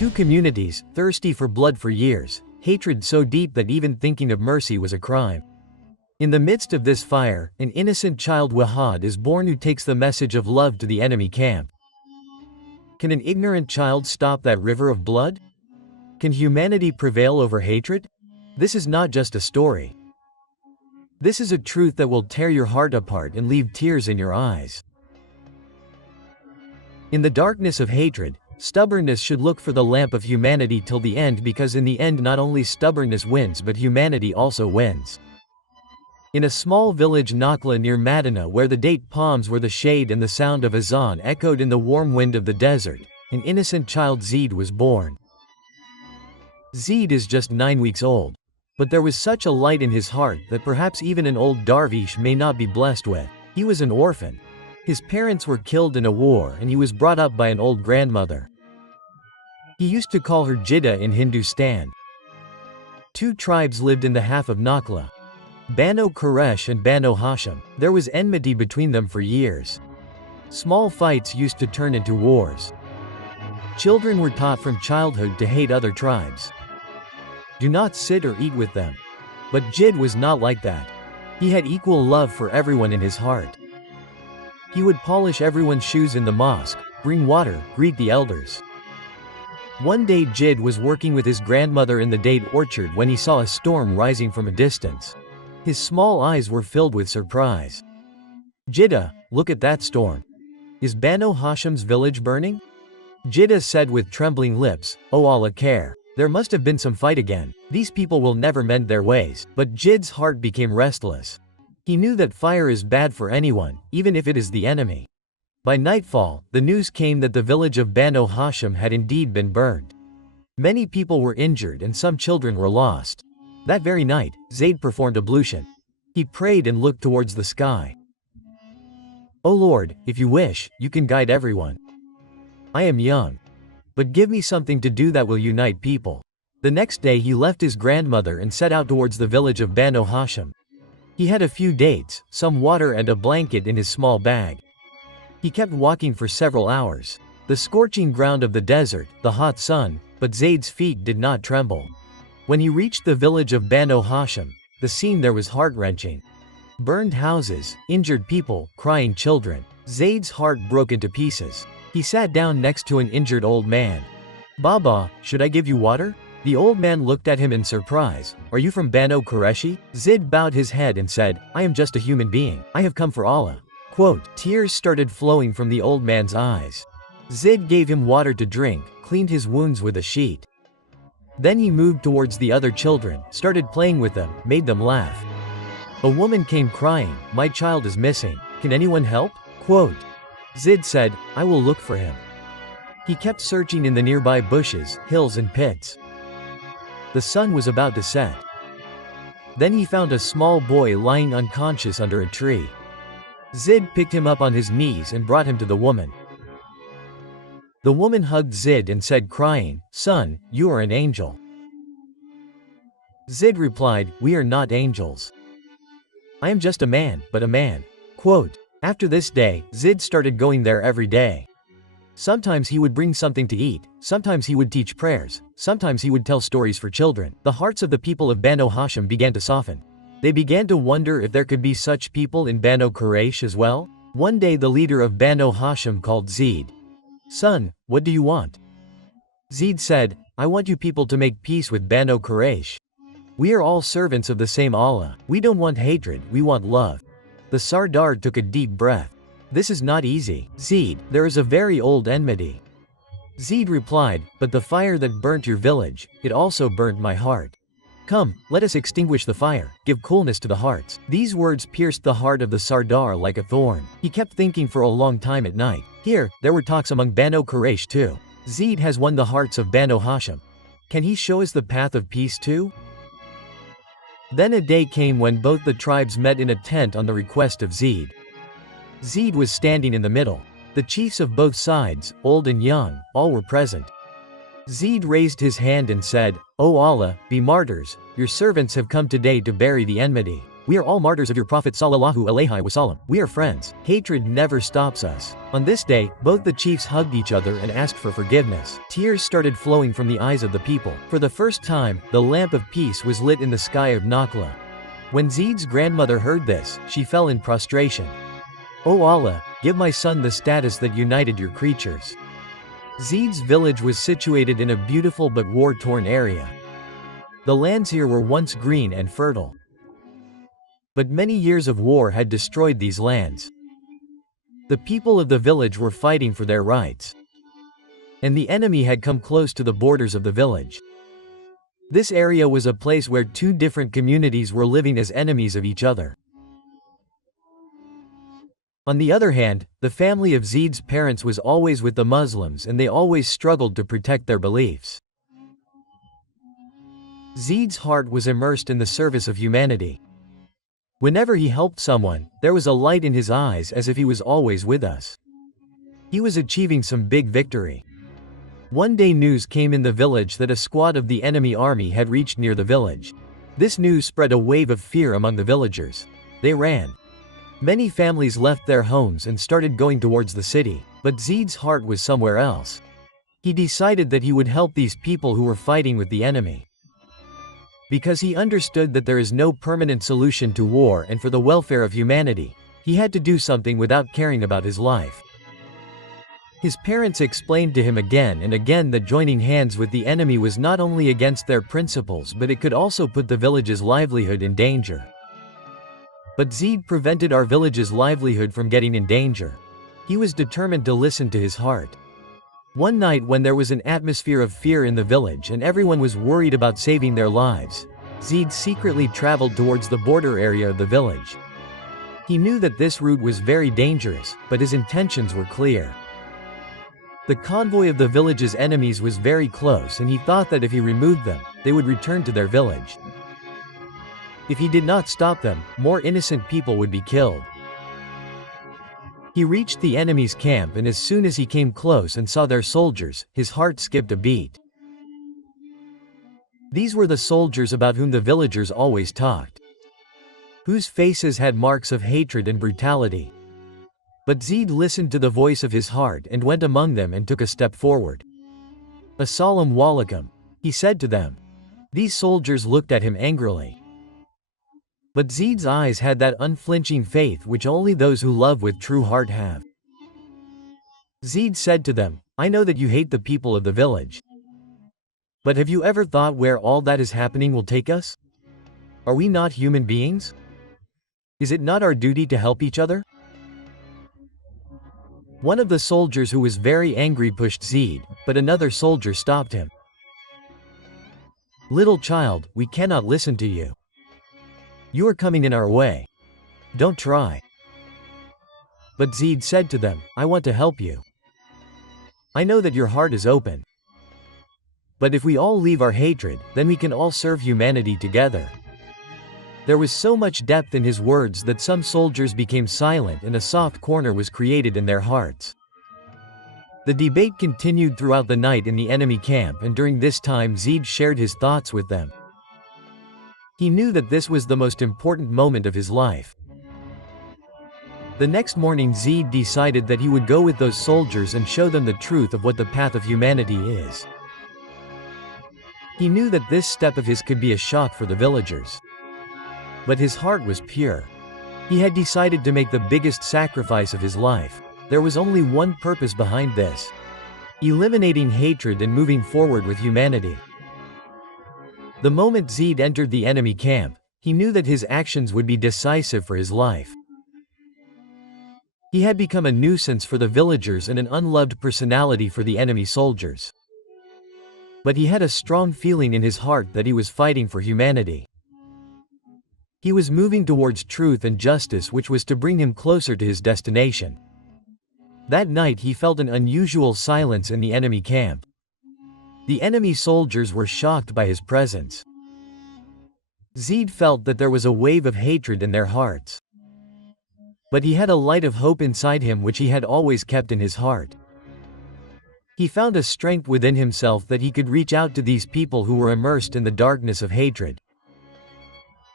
Two communities, thirsty for blood for years, hatred so deep that even thinking of mercy was a crime. In the midst of this fire, an innocent child Wahad is born who takes the message of love to the enemy camp. Can an ignorant child stop that river of blood? Can humanity prevail over hatred? This is not just a story. This is a truth that will tear your heart apart and leave tears in your eyes. In the darkness of hatred, stubbornness should look for the lamp of humanity till the end, because in the end not only stubbornness wins but humanity also wins. In a small village Nakhla near Madinah, where the date palms were the shade and the sound of azan echoed in the warm wind of the desert, an innocent child Zaid was born. Zaid is just 9 weeks old. But there was such a light in his heart that perhaps even an old darvish may not be blessed with. He was an orphan. His parents were killed in a war and he was brought up by an old grandmother. He used to call her Jidda in Hindustan. Two tribes lived in the half of Nakhla, Banu Quraysh and Banu Hashim. There was enmity between them for years. Small fights used to turn into wars. Children were taught from childhood to hate other tribes. Do not sit or eat with them. But Jid was not like that. He had equal love for everyone in his heart. He would polish everyone's shoes in the mosque, bring water, greet the elders. One day Jid was working with his grandmother in the date orchard when he saw a storm rising from a distance. His small eyes were filled with surprise. Jidda, look at that storm. Is Banu Hashim's village burning? Jidda said with trembling lips, "Oh Allah, care. There must have been some fight again. These people will never mend their ways." But Jid's heart became restless. He knew that fire is bad for anyone, even if it is the enemy. By nightfall, the news came that the village of Banu Hashim had indeed been burned. Many people were injured and some children were lost. That very night, Zaid performed ablution. He prayed and looked towards the sky. "O Lord, if you wish, you can guide everyone. I am young. But give me something to do that will unite people." The next day he left his grandmother and set out towards the village of Banu Hashim. He had a few dates, some water and a blanket in his small bag. He kept walking for several hours. The scorching ground of the desert, the hot sun, but Zaid's feet did not tremble. When he reached the village of Banu Hashim, the scene there was heart-wrenching. Burned houses, injured people, crying children. Zaid's heart broke into pieces. He sat down next to an injured old man. "Baba, should I give you water?" The old man looked at him in surprise. "Are you from Banu Quraysh?" Zaid bowed his head and said, "I am just a human being. I have come for Allah." Quote, tears started flowing from the old man's eyes. Zaid gave him water to drink, cleaned his wounds with a sheet. Then he moved towards the other children, started playing with them, made them laugh. A woman came crying, "My child is missing. Can anyone help?" Quote, Zaid said, "I will look for him." He kept searching in the nearby bushes, hills and pits. The sun was about to set. Then he found a small boy lying unconscious under a tree. Zaid picked him up on his knees and brought him to the woman. The woman hugged Zaid and said crying, "Son, you are an angel." Zaid replied, "We are not angels. I am just a man, but a man." Quote, after this day, Zaid started going there every day. Sometimes he would bring something to eat, sometimes he would teach prayers, sometimes he would tell stories for children. The hearts of the people of Banu Hashim began to soften. They began to wonder if there could be such people in Banu Quraysh as well. One day the leader of Banu Hashim called Zaid. "Son, what do you want?" Zaid said, "I want you people to make peace with Banu Quraysh. We are all servants of the same Allah. We don't want hatred, we want love." The Sardar took a deep breath. "This is not easy, Zaid. There is a very old enmity." Zaid replied, "But the fire that burnt your village, it also burnt my heart. Come, let us extinguish the fire, give coolness to the hearts." These words pierced the heart of the Sardar like a thorn. He kept thinking for a long time at night. Here, there were talks among Banu Quraysh too. Zaid has won the hearts of Banu Hashim. Can he show us the path of peace too? Then a day came when both the tribes met in a tent on the request of Zaid. Zaid was standing in the middle. The chiefs of both sides, old and young, all were present. Zaid raised his hand and said, "O Allah, be martyrs, your servants have come today to bury the enmity." We are all martyrs of your Prophet sallallahu alaihi wasallam. We are friends. Hatred never stops us. On this day, both the chiefs hugged each other and asked for forgiveness. Tears started flowing from the eyes of the people. For the first time, the lamp of peace was lit in the sky of Nakhla. When Zaid's grandmother heard this, she fell in prostration. O Allah, give my son the status that united your creatures. Zaid's village was situated in a beautiful but war-torn area. The lands here were once green and fertile. But many years of war had destroyed these lands. The people of the village were fighting for their rights. And the enemy had come close to the borders of the village. This area was a place where two different communities were living as enemies of each other. On the other hand, the family of Zaid's parents was always with the Muslims and they always struggled to protect their beliefs. Zaid's heart was immersed in the service of humanity. Whenever he helped someone, there was a light in his eyes as if he was always with us. He was achieving some big victory. One day news came in the village that a squad of the enemy army had reached near the village. This news spread a wave of fear among the villagers. They ran. Many families left their homes and started going towards the city, but Zaid's heart was somewhere else. He decided that he would help these people who were fighting with the enemy. Because he understood that there is no permanent solution to war and for the welfare of humanity, he had to do something without caring about his life. His parents explained to him again and again that joining hands with the enemy was not only against their principles but it could also put the village's livelihood in danger. But Zaid prevented our village's livelihood from getting in danger. He was determined to listen to his heart. One night when there was an atmosphere of fear in the village and everyone was worried about saving their lives, Zaid secretly traveled towards the border area of the village. He knew that this route was very dangerous, but his intentions were clear. The convoy of the village's enemies was very close and he thought that if he removed them, they would return to their village. If he did not stop them, more innocent people would be killed. He reached the enemy's camp and as soon as he came close and saw their soldiers, his heart skipped a beat. These were the soldiers about whom the villagers always talked, whose faces had marks of hatred and brutality. But Zaid listened to the voice of his heart and went among them and took a step forward. Assalamu alaikum, he said to them. These soldiers looked at him angrily. But Zaid's eyes had that unflinching faith which only those who love with true heart have. Zaid said to them, I know that you hate the people of the village. But have you ever thought where all that is happening will take us? Are we not human beings? Is it not our duty to help each other? One of the soldiers who was very angry pushed Zaid, but another soldier stopped him. Little child, we cannot listen to you. You are coming in our way. Don't try. But Zaid said to them, I want to help you. I know that your heart is open. But if we all leave our hatred, then we can all serve humanity together. There was so much depth in his words that some soldiers became silent and a soft corner was created in their hearts. The debate continued throughout the night in the enemy camp and during this time Zaid shared his thoughts with them. He knew that this was the most important moment of his life. The next morning Zaid decided that he would go with those soldiers and show them the truth of what the path of humanity is. He knew that this step of his could be a shock for the villagers. But his heart was pure. He had decided to make the biggest sacrifice of his life. There was only one purpose behind this: eliminating hatred and moving forward with humanity. The moment Zaid entered the enemy camp, he knew that his actions would be decisive for his life. He had become a nuisance for the villagers and an unloved personality for the enemy soldiers. But he had a strong feeling in his heart that he was fighting for humanity. He was moving towards truth and justice, which was to bring him closer to his destination. That night he felt an unusual silence in the enemy camp. The enemy soldiers were shocked by his presence. Zaid felt that there was a wave of hatred in their hearts. But he had a light of hope inside him which he had always kept in his heart. He found a strength within himself that he could reach out to these people who were immersed in the darkness of hatred.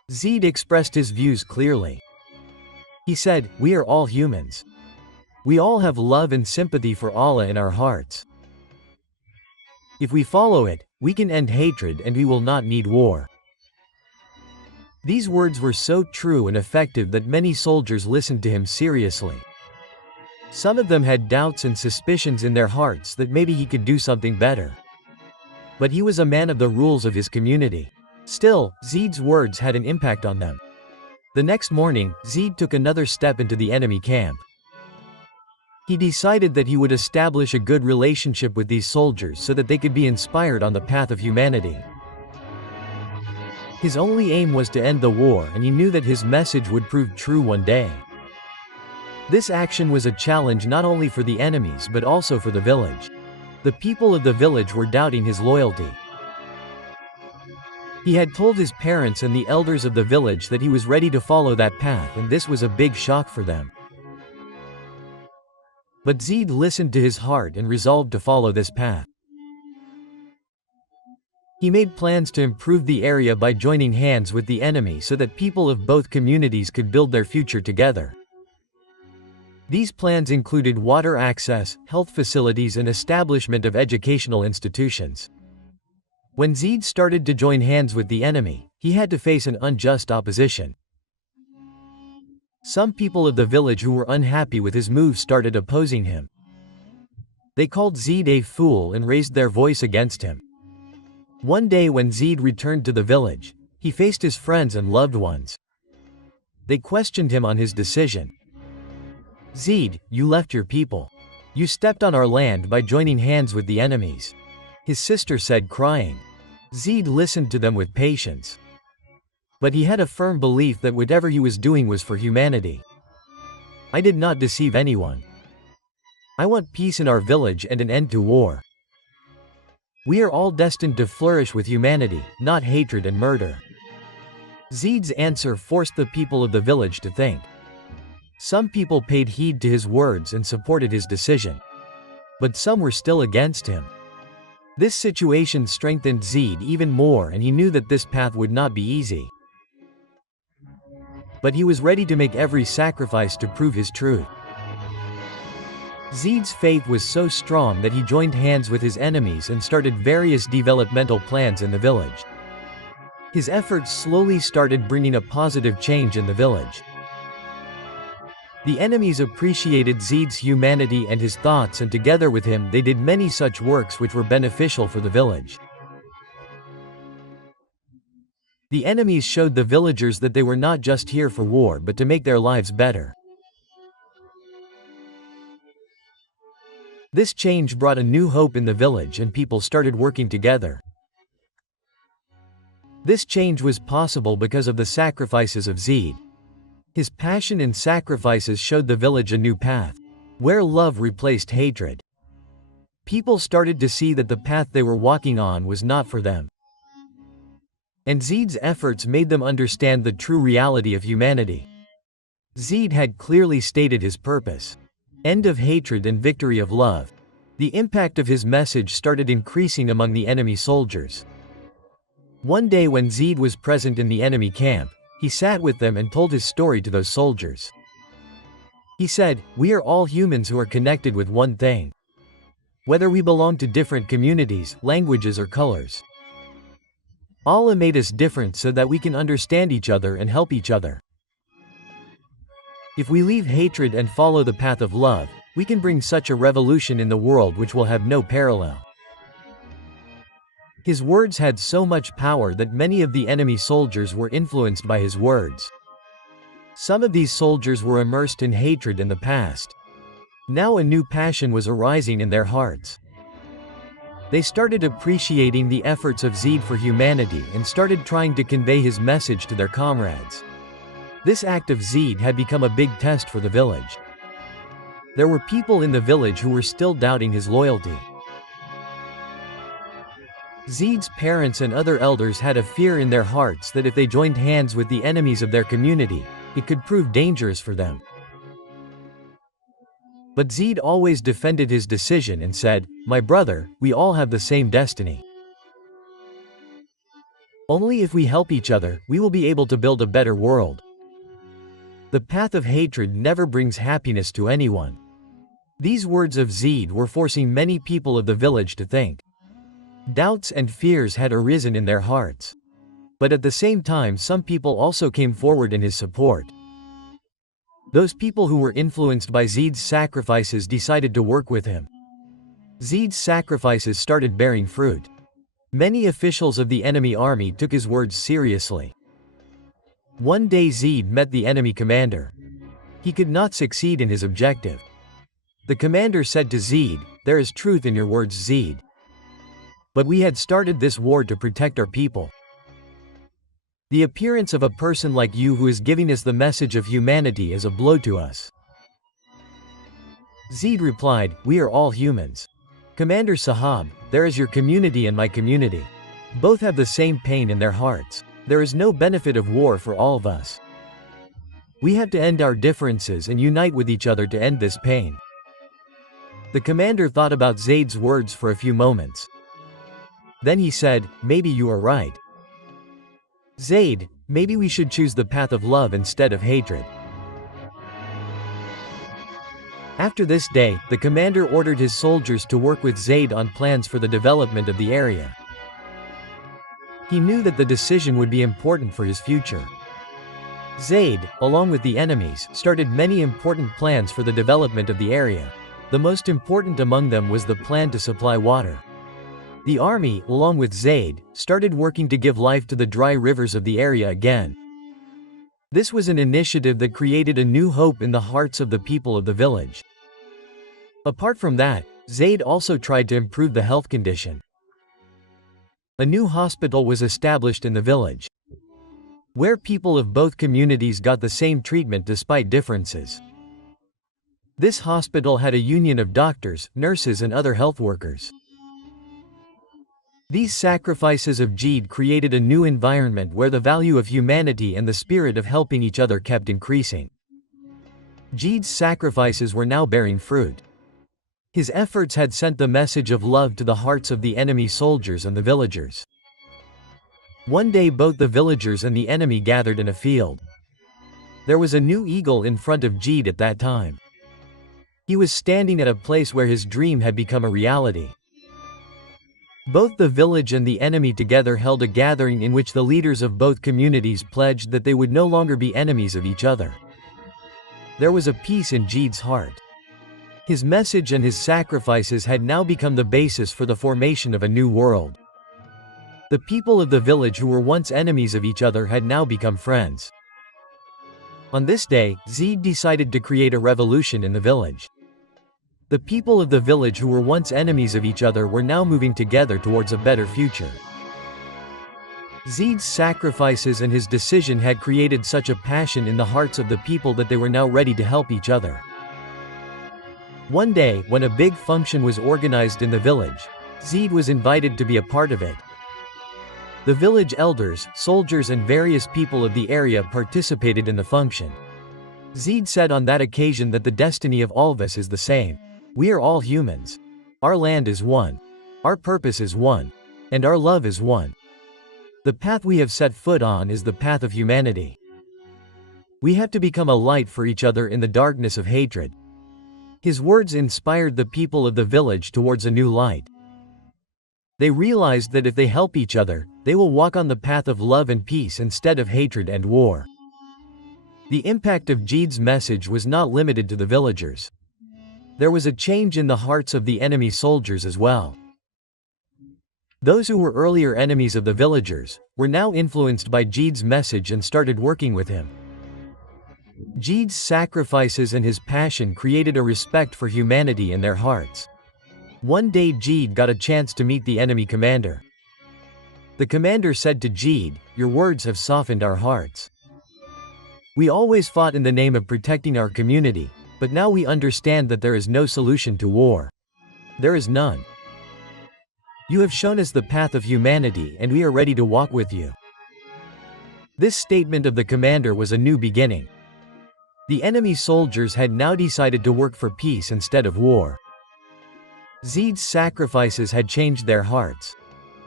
Zeid expressed his views clearly. He said, "We are all humans. We all have love and sympathy for Allah in our hearts. If we follow it, we can end hatred and we will not need war." These words were so true and effective that many soldiers listened to him seriously. Some of them had doubts and suspicions in their hearts that maybe he could do something better. But he was a man of the rules of his community. Still, Zeid's words had an impact on them. The next morning, Zeid took another step into the enemy camp. He decided that he would establish a good relationship with these soldiers so that they could be inspired on the path of humanity. His only aim was to end the war, and he knew that his message would prove true one day. This action was a challenge not only for the enemies but also for the village. The people of the village were doubting his loyalty. He had told his parents and the elders of the village that he was ready to follow that path, and this was a big shock for them. But Zeid listened to his heart and resolved to follow this path. He made plans to improve the area by joining hands with the enemy so that people of both communities could build their future together. These plans included water access, health facilities, and establishment of educational institutions. When Zeid started to join hands with the enemy, he had to face an unjust opposition. Some people of the village who were unhappy with his move started opposing him. They called Zeid a fool and raised their voice against him. One day when Zeid returned to the village, he faced his friends and loved ones. They questioned him on his decision. "Zeid, you left your people. You stepped on our land by joining hands with the enemies," his sister said, crying. Zeid listened to them with patience. But he had a firm belief that whatever he was doing was for humanity. "I did not deceive anyone. I want peace in our village and an end to war. We are all destined to flourish with humanity, not hatred and murder." Zeid's answer forced the people of the village to think. Some people paid heed to his words and supported his decision. But some were still against him. This situation strengthened Zeid even more, and he knew that this path would not be easy. But he was ready to make every sacrifice to prove his truth. Zeid's faith was so strong that he joined hands with his enemies and started various developmental plans in the village. His efforts slowly started bringing a positive change in the village. The enemies appreciated Zeid's humanity and his thoughts, and together with him they did many such works which were beneficial for the village. The enemies showed the villagers that they were not just here for war but to make their lives better. This change brought a new hope in the village, and people started working together. This change was possible because of the sacrifices of Zeid. His passion and sacrifices showed the village a new path, where love replaced hatred. People started to see that the path they were walking on was not for them. And Zeid's efforts made them understand the true reality of humanity. Zeid had clearly stated his purpose: end of hatred and victory of love. The impact of his message started increasing among the enemy soldiers. One day when Zeid was present in the enemy camp, he sat with them and told his story to those soldiers. He said, "We are all humans who are connected with one thing. Whether we belong to different communities, languages, or colors. Allah made us different so that we can understand each other and help each other. If we leave hatred and follow the path of love, we can bring such a revolution in the world which will have no parallel." His words had so much power that many of the enemy soldiers were influenced by his words. Some of these soldiers were immersed in hatred in the past. Now a new passion was arising in their hearts. They started appreciating the efforts of Zeid for humanity and started trying to convey his message to their comrades. This act of Zeid had become a big test for the village. There were people in the village who were still doubting his loyalty. Zeid's parents and other elders had a fear in their hearts that if they joined hands with the enemies of their community, it could prove dangerous for them. But Zeid always defended his decision and said, "My brother, we all have the same destiny. Only if we help each other, we will be able to build a better world. The path of hatred never brings happiness to anyone. These words of Zaid were forcing many people of the village to think. Doubts and fears had arisen in their hearts. But at the same time, some people also came forward in his support. Those people who were influenced by Zaid's sacrifices decided to work with him. Zaid's sacrifices started bearing fruit. Many officials of the enemy army took his words seriously. One day Zaid met the enemy commander. He could not succeed in his objective. The commander said to Zaid, "There is truth in your words, Zaid. But we had started this war to protect our people. The appearance of a person like you who is giving us the message of humanity is a blow to us." Zaid replied, "We are all humans. Commander Sahab, there is your community and my community. Both have the same pain in their hearts. There is no benefit of war for all of us. We have to end our differences and unite with each other to end this pain." The commander thought about Zaid's words for a few moments. Then he said, "Maybe you are right. Zaid, maybe we should choose the path of love instead of hatred." After this day, the commander ordered his soldiers to work with Zaid on plans for the development of the area. He knew that the decision would be important for his future. Zaid, along with the enemies, started many important plans for the development of the area. The most important among them was the plan to supply water. The army, along with Zaid, started working to give life to the dry rivers of the area again. This was an initiative that created a new hope in the hearts of the people of the village. Apart from that, Zaid also tried to improve the health condition. A new hospital was established in the village, where people of both communities got the same treatment despite differences. This hospital had a union of doctors, nurses and other health workers. These sacrifices of Zaid created a new environment where the value of humanity and the spirit of helping each other kept increasing. Zaid's sacrifices were now bearing fruit. His efforts had sent the message of love to the hearts of the enemy soldiers and the villagers. One day both the villagers and the enemy gathered in a field. There was a new eagle in front of Zaid at that time. He was standing at a place where his dream had become a reality. Both the village and the enemy together held a gathering in which the leaders of both communities pledged that they would no longer be enemies of each other. There was a peace in Zaid's heart. His message and his sacrifices had now become the basis for the formation of a new world. The people of the village who were once enemies of each other had now become friends. On this day, Zaid decided to create a revolution in the village. The people of the village who were once enemies of each other were now moving together towards a better future. Zaid's sacrifices and his decision had created such a passion in the hearts of the people that they were now ready to help each other. One day, when a big function was organized in the village, Zaid was invited to be a part of it. The village elders, soldiers and various people of the area participated in the function. Zaid said on that occasion that the destiny of all of us is the same. We are all humans. Our land is one. Our purpose is one. And our love is one. The path we have set foot on is the path of humanity. We have to become a light for each other in the darkness of hatred. His words inspired the people of the village towards a new light. They realized that if they help each other, they will walk on the path of love and peace instead of hatred and war. The impact of Zaid's message was not limited to the villagers. There was a change in the hearts of the enemy soldiers as well. Those who were earlier enemies of the villagers were now influenced by Zaid's message and started working with him. Zaid's sacrifices and his passion created a respect for humanity in their hearts. One day Zaid got a chance to meet the enemy commander. The commander said to Zaid, "Your words have softened our hearts. We always fought in the name of protecting our community, but now we understand that there is no solution to war. There is none. You have shown us the path of humanity and we are ready to walk with you." This statement of the commander was a new beginning. The enemy soldiers had now decided to work for peace instead of war. Zaid's sacrifices had changed their hearts.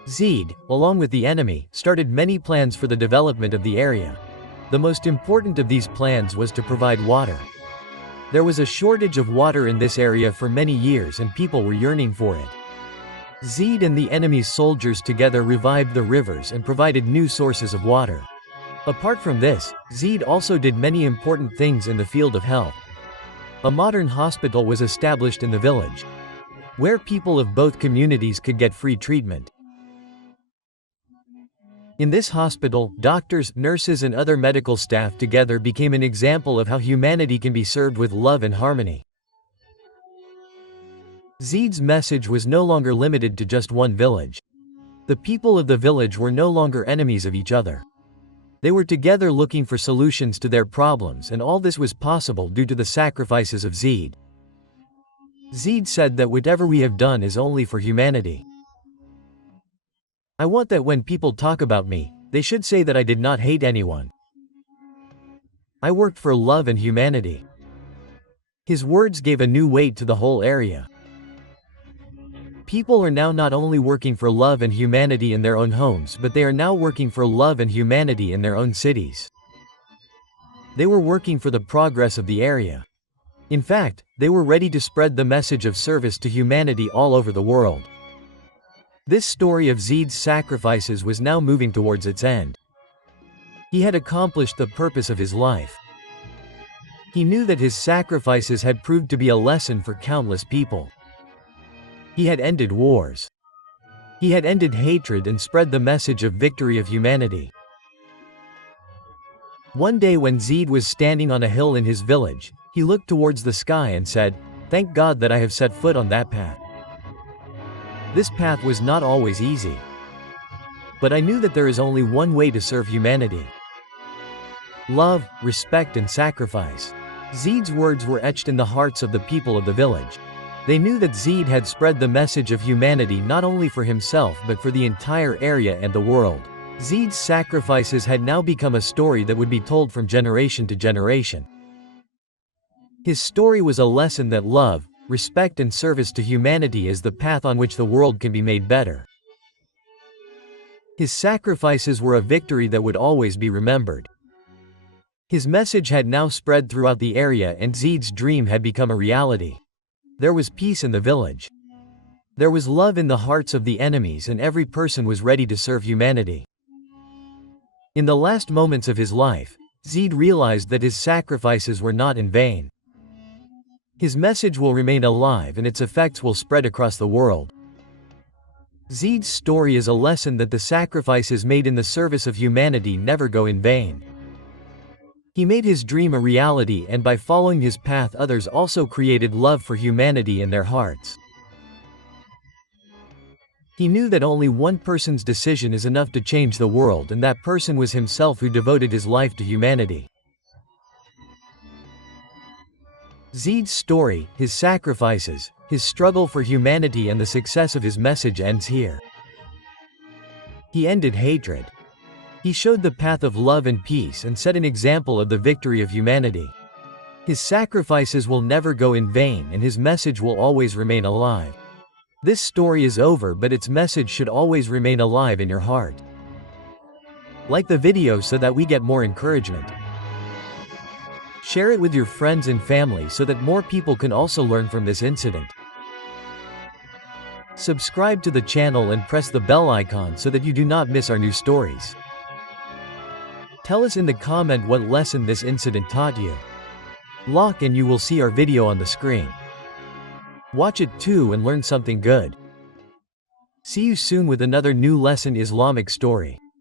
Zeid, along with the enemy, started many plans for the development of the area. The most important of these plans was to provide water. There was a shortage of water in this area for many years and people were yearning for it. Zeid and the enemy's soldiers together revived the rivers and provided new sources of water. Apart from this, Zeid also did many important things in the field of health. A modern hospital was established in the village, where people of both communities could get free treatment. In this hospital, doctors, nurses and other medical staff together became an example of how humanity can be served with love and harmony. Zeid's message was no longer limited to just one village. The people of the village were no longer enemies of each other. They were together looking for solutions to their problems, and all this was possible due to the sacrifices of Zeid. Zeid said that whatever we have done is only for humanity. I want that when people talk about me, they should say that I did not hate anyone. I worked for love and humanity. His words gave a new weight to the whole area. People are now not only working for love and humanity in their own homes, but they are now working for love and humanity in their own cities. They were working for the progress of the area. In fact, they were ready to spread the message of service to humanity all over the world. This story of Zeid's sacrifices was now moving towards its end. He had accomplished the purpose of his life. He knew that his sacrifices had proved to be a lesson for countless people. He had ended wars. He had ended hatred and spread the message of victory of humanity. One day when Zeid was standing on a hill in his village, he looked towards the sky and said, "Thank God that I have set foot on that path." This path was not always easy. But I knew that there is only one way to serve humanity. Love, respect and sacrifice. Zeid's words were etched in the hearts of the people of the village. They knew that Zeid had spread the message of humanity not only for himself but for the entire area and the world. Zeid's sacrifices had now become a story that would be told from generation to generation. His story was a lesson that love, respect and service to humanity is the path on which the world can be made better. His sacrifices were a victory that would always be remembered. His message had now spread throughout the area and Zeid's dream had become a reality. There was peace in the village. There was love in the hearts of the enemies and every person was ready to serve humanity. In the last moments of his life, Zeid realized that his sacrifices were not in vain. His message will remain alive and its effects will spread across the world. Zeid's story is a lesson that the sacrifices made in the service of humanity never go in vain. He made his dream a reality and by following his path others also created love for humanity in their hearts. He knew that only one person's decision is enough to change the world and that person was himself who devoted his life to humanity. Zeid's story, his sacrifices, his struggle for humanity and the success of his message ends here. He ended hatred. He showed the path of love and peace and set an example of the victory of humanity. His sacrifices will never go in vain and his message will always remain alive. This story is over but its message should always remain alive in your heart. Like the video so that we get more encouragement. Share it with your friends and family so that more people can also learn from this incident. Subscribe to the channel and press the bell icon so that you do not miss our new stories. Tell us in the comment what lesson this incident taught you. Lock and you will see our video on the screen. Watch it too and learn something good. See you soon with another new lesson Islamic story.